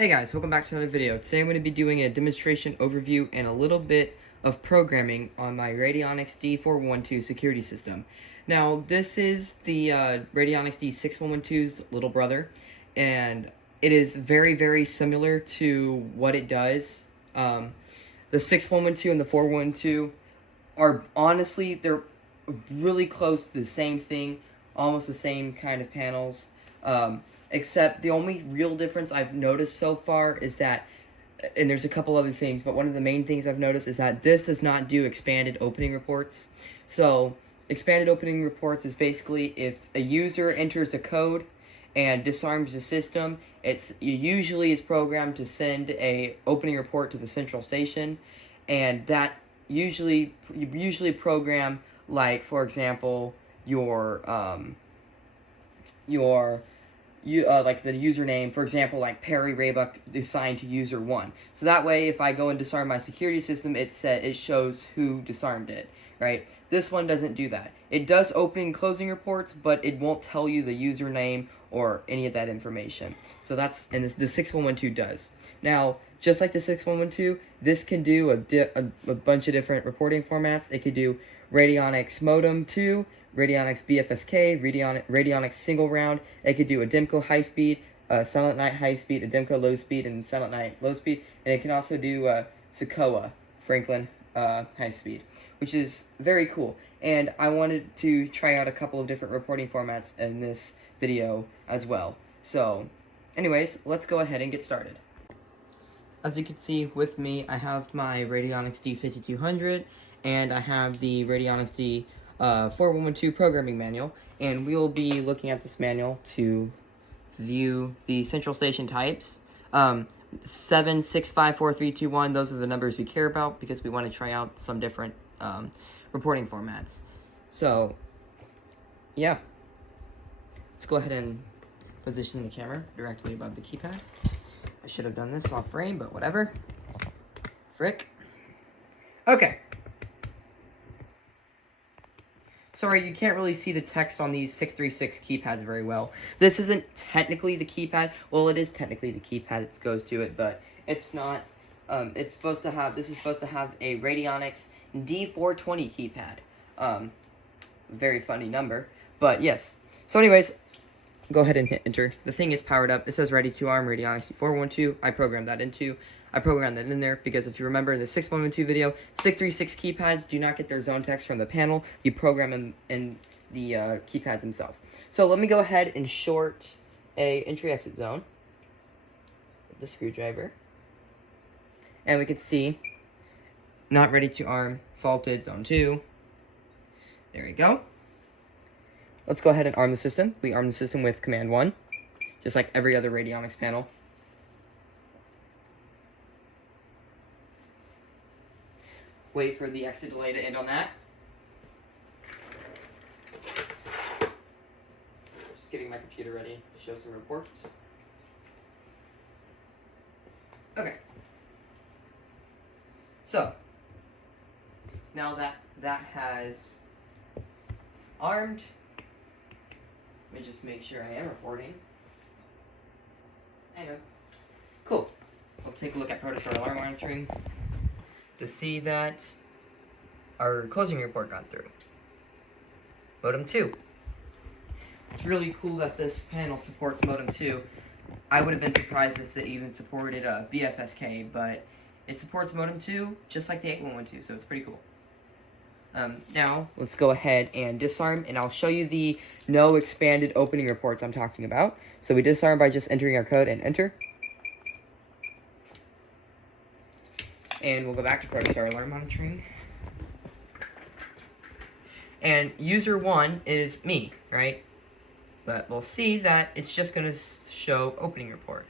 Hey guys, welcome back to another video. Today I'm going to be doing a demonstration overview and a little bit of programming on my Radionics D4112 security system. Now this is the Radionics D6112's little brother, and it is very similar to what it does. The 6112 and the 412 are honestly, they're really close to the same thing, almost the same kind of panels. Except the only real difference I've noticed so far is that, and there's a couple other things, but one of the main things I've noticed is that this does not do expanded opening reports. So expanded opening reports is basically if a user enters a code and disarms the system, it usually is programmed to send a opening report to the central station, and that you usually program, like, for example, like the username, for example, like Perry Raybuck assigned to user 1. So that way, if I go and disarm my security system, it shows who disarmed it, right? This one doesn't do that. It does opening and closing reports, but it won't tell you the username or any of that information. So that's, and the 6112 does. Now, just like the 6112, this can do a bunch of different reporting formats. It could do Radionics Modem 2, Radionics BFSK, Radionics Single Round. It could do a Demco High Speed, Silent Night High Speed, a Demco Low Speed, and Silent Night Low Speed. And it can also do Sokoa Franklin High Speed, which is very cool. And I wanted to try out a couple of different reporting formats in this video as well. So, anyways, let's go ahead and get started. As you can see with me, I have my Radionics D5200, and I have the Radionics D4112 programming manual, and we will be looking at this manual to view the central station types. 7, 6, 5, 4, 3, 2, 1, those are the numbers we care about because we want to try out some different reporting formats. So, yeah. Let's go ahead and position the camera directly above the keypad. I should have done this off frame, but whatever. Frick. Okay. Sorry, you can't really see the text on these 636 keypads very well. This isn't technically the keypad. Well, it is technically the keypad it goes to it, but it's not. This is supposed to have a Radionics D420 keypad. Very funny number, but yes. So anyways, go ahead and hit enter. The thing is powered up. It says ready to arm Radionics D412. I programmed that in there because if you remember in the 6112 video, 636 keypads do not get their zone text from the panel. You program them in the keypads themselves. So let me go ahead and short a entry-exit zone with the screwdriver. And we can see not ready to arm, faulted, zone 2. There we go. Let's go ahead and arm the system. We arm the system with command 1, just like every other Radionics panel. Wait for the exit delay to end on that. Just getting my computer ready to show some reports. Okay. So, now that that has armed, let me just make sure I am reporting. I am. Cool. We'll take a look at protostar alarm monitoring to see that our closing report got through. Modem 2. It's really cool that this panel supports Modem 2. I would have been surprised if it even supported BFSK, but it supports Modem 2 just like the 8112, so it's pretty cool. Now, let's go ahead and disarm, and I'll show you the no expanded opening reports I'm talking about. So we disarm by just entering our code and enter. And we'll go back to protostar alarm monitoring. And user 1 is me, right? But we'll see that it's just going to show opening report.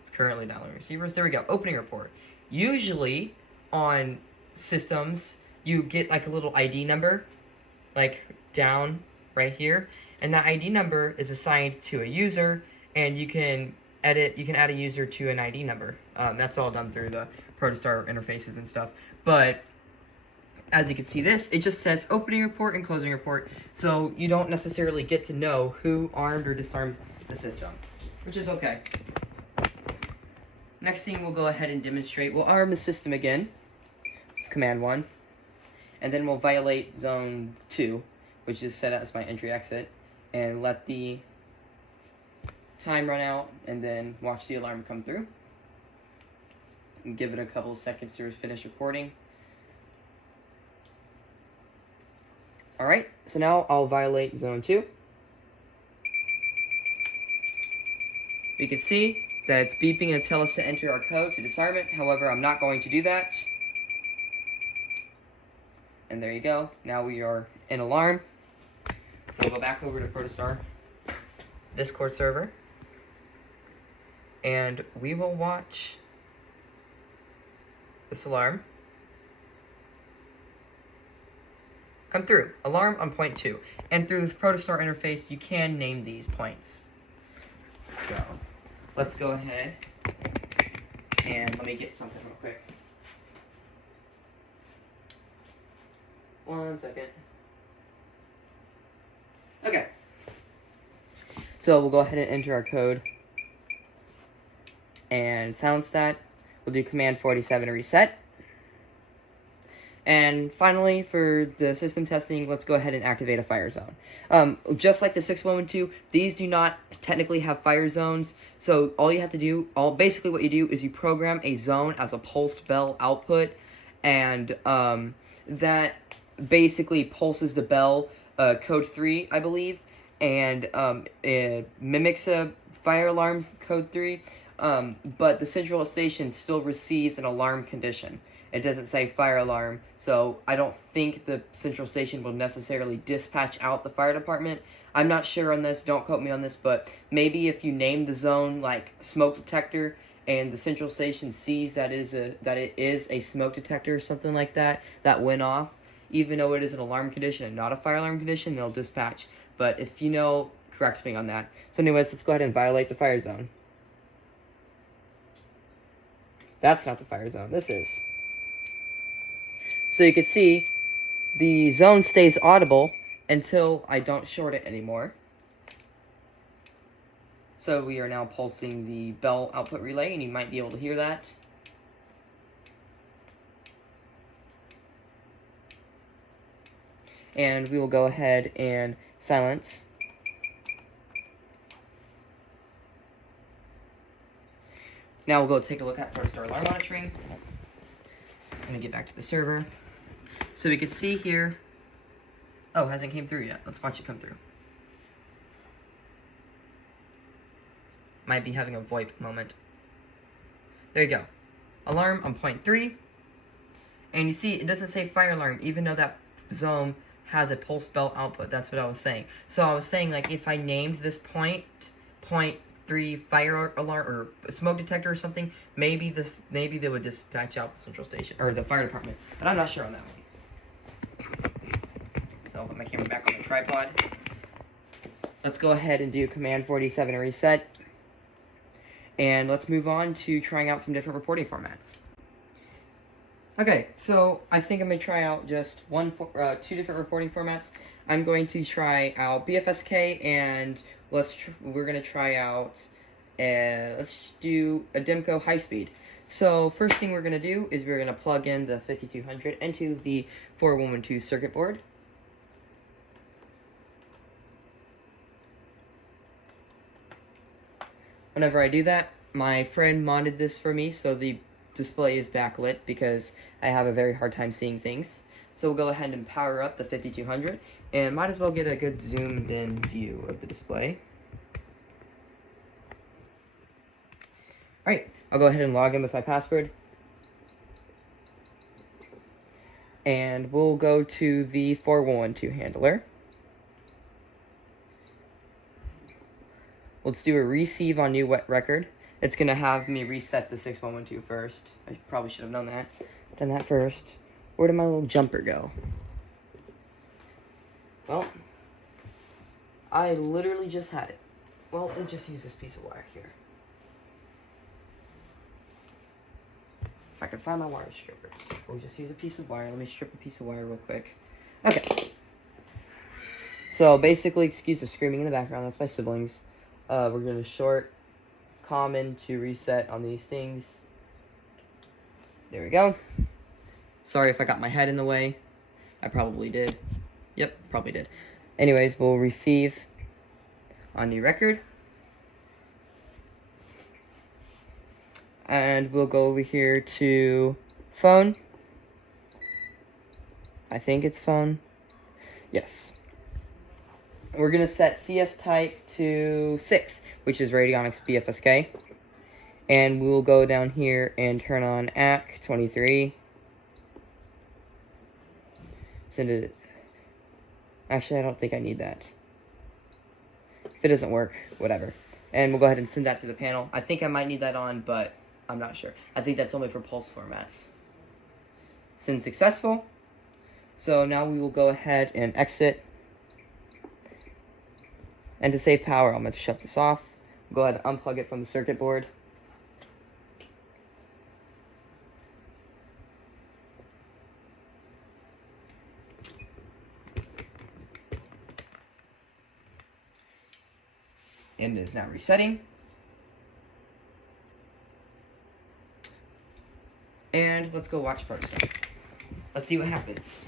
It's currently downloading receivers. There we go, opening report. Usually, on systems, you get like a little ID number, like down right here, and that ID number is assigned to a user, and you can add a user to an ID number. That's all done through the protostar interfaces and stuff. But as you can see, it just says opening report and closing report, so you don't necessarily get to know who armed or disarmed the system. which is okay. Next thing we'll go ahead and demonstrate, we'll arm the system again, command 1, and then we'll violate zone 2, which is set as my entry-exit, and let the time run out, and then watch the alarm come through. And give it a couple of seconds to finish recording. Alright, so now I'll violate zone 2. We can see that it's beeping and tell us to enter our code to disarm it. However, I'm not going to do that. And there you go. Now we are in alarm. So we'll go back over to Protostar Discord server. And we will watch this alarm come through. Alarm on point 2. And through the Protostar interface, you can name these points. So let's go ahead and let me get something real quick. 1 second. Okay. So we'll go ahead and enter our code and silence that. We'll do command 47 to reset. And finally, for the system testing, let's go ahead and activate a fire zone. Just like the 6112, these do not technically have fire zones. So all you have to do, basically what you do is you program a zone as a pulsed bell output, and that basically pulses the bell, code 3, I believe, and it mimics a fire alarm's code 3, but the central station still receives an alarm condition. It doesn't say fire alarm, so I don't think the central station will necessarily dispatch out the fire department. I'm not sure on this, don't quote me on this, but maybe if you name the zone like smoke detector and the central station sees that it is a smoke detector or something like that went off, even though it is an alarm condition and not a fire alarm condition, they'll dispatch. But if you know, correct me on that. So anyways, let's go ahead and violate the fire zone. That's not the fire zone, this is. So you can see, the zone stays audible until I don't short it anymore. So we are now pulsing the bell output relay, and you might be able to hear that. And we will go ahead and silence. Now we'll go take a look at Protostar alarm monitoring. I'm going to get back to the server. So we can see here, oh, it hasn't came through yet. Let's watch it come through. Might be having a VoIP moment. There you go. Alarm on point 3. And you see, it doesn't say fire alarm, even though that zone has a pulse bell output. That's what I was saying. So I was saying, like, if I named this point 3 fire alarm or smoke detector or something, maybe they would dispatch out the central station or the fire department. But I'm not sure on that one. So I'll put my camera back on the tripod. Let's go ahead and do command 47 to reset. And let's move on to trying out some different reporting formats. Okay, so I think I'm going to try out just two different reporting formats. I'm going to try out BFSK, and we're going to try out, let's do a Demco high speed. So first thing we're going to do is we're going to plug in the 5200 into the 4112 circuit board. Whenever I do that, my friend modded this for me, so the display is backlit because I have a very hard time seeing things. So we'll go ahead and power up the 5200, and might as well get a good zoomed in view of the display. Alright, I'll go ahead and log in with my password. And we'll go to the 4112 handler. Let's do a receive on new wet record. It's going to have me reset the 6112 first. I probably should have done that first. Where did my little jumper go? Well, I literally just had it. Well, we'll just use this piece of wire here. If I can find my wire strippers. We'll just use a piece of wire. Let me strip a piece of wire real quick. Okay. So basically, excuse the screaming in the background. That's my siblings. We're going to short common to reset on these things. There we go. Sorry if I got my head in the way. I probably did. Yep, probably did. Anyways, we'll receive on new record. And we'll go over here to phone. I think it's phone. Yes. We're going to set CS type to 6, which is Radionics BFSK. And we'll go down here and turn on AC23. Send it. Actually, I don't think I need that. If it doesn't work, whatever. And we'll go ahead and send that to the panel. I think I might need that on, but I'm not sure. I think that's only for pulse formats. Send successful. So now we will go ahead and exit. And to save power, I'm going to shut this off. Go ahead and unplug it from the circuit board. And it is now resetting. And let's go watch protostar. Let's see what happens.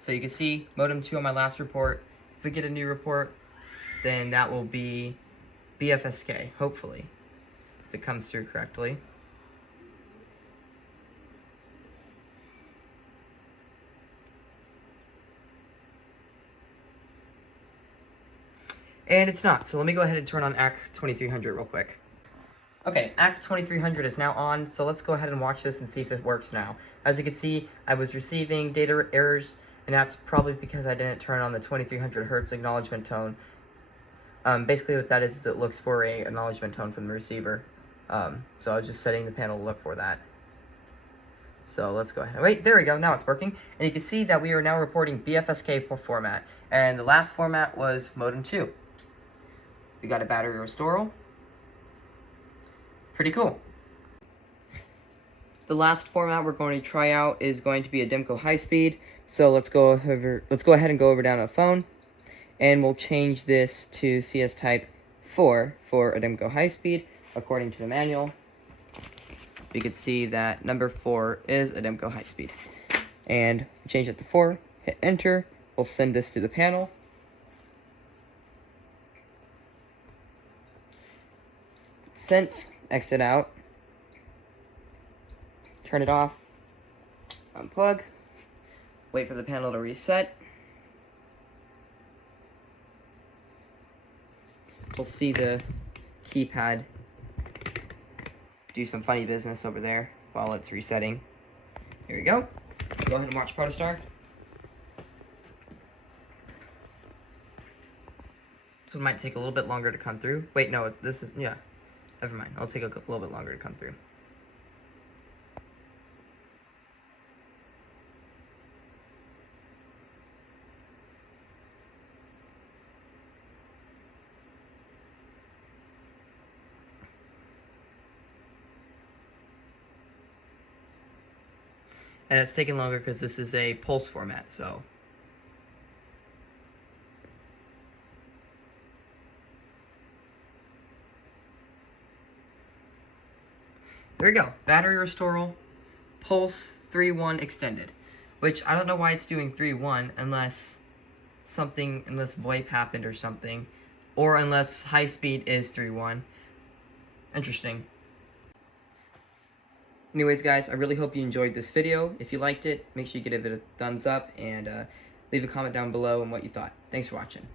So you can see modem 2 on my last report. If we get a new report, then that will be BFSK, hopefully, if it comes through correctly. And it's not, so let me go ahead and turn on AC2300 real quick. Okay, AC2300 is now on, so let's go ahead and watch this and see if it works now. As you can see, I was receiving data errors, and that's probably because I didn't turn on the 2300 Hertz acknowledgement tone. Basically what that is it looks for a acknowledgement tone from the receiver. So I was just setting the panel to look for that. So let's go ahead. Wait, there we go, now it's working. And you can see that we are now reporting BFSK format, and the last format was modem 2. We got a battery restoral. Pretty cool. The last format we're going to try out is going to be a Demco high speed. So let's go ahead and go over down to phone, and we'll change this to CS type 4 for a Demco high speed according to the manual. You can see that number 4 is a Demco high speed. And change it to 4, hit enter, we'll send this to the panel. Sent, exit out, turn it off, unplug, wait for the panel to reset. We'll see the keypad do some funny business over there while it's resetting. Here we go. Let's go ahead and watch protostar. This one might take a little bit longer to come through. Wait, no, this is, yeah. Never mind, I'll take a little bit longer to come through. And it's taking longer because this is a pulse format, so. There we go, battery restoral, pulse 3.1 extended, which I don't know why it's doing 3.1 unless VoIP happened or something, or unless high speed is 3.1. Interesting. Anyways guys, I really hope you enjoyed this video. If you liked it, make sure you give it a thumbs up and leave a comment down below on what you thought. Thanks for watching.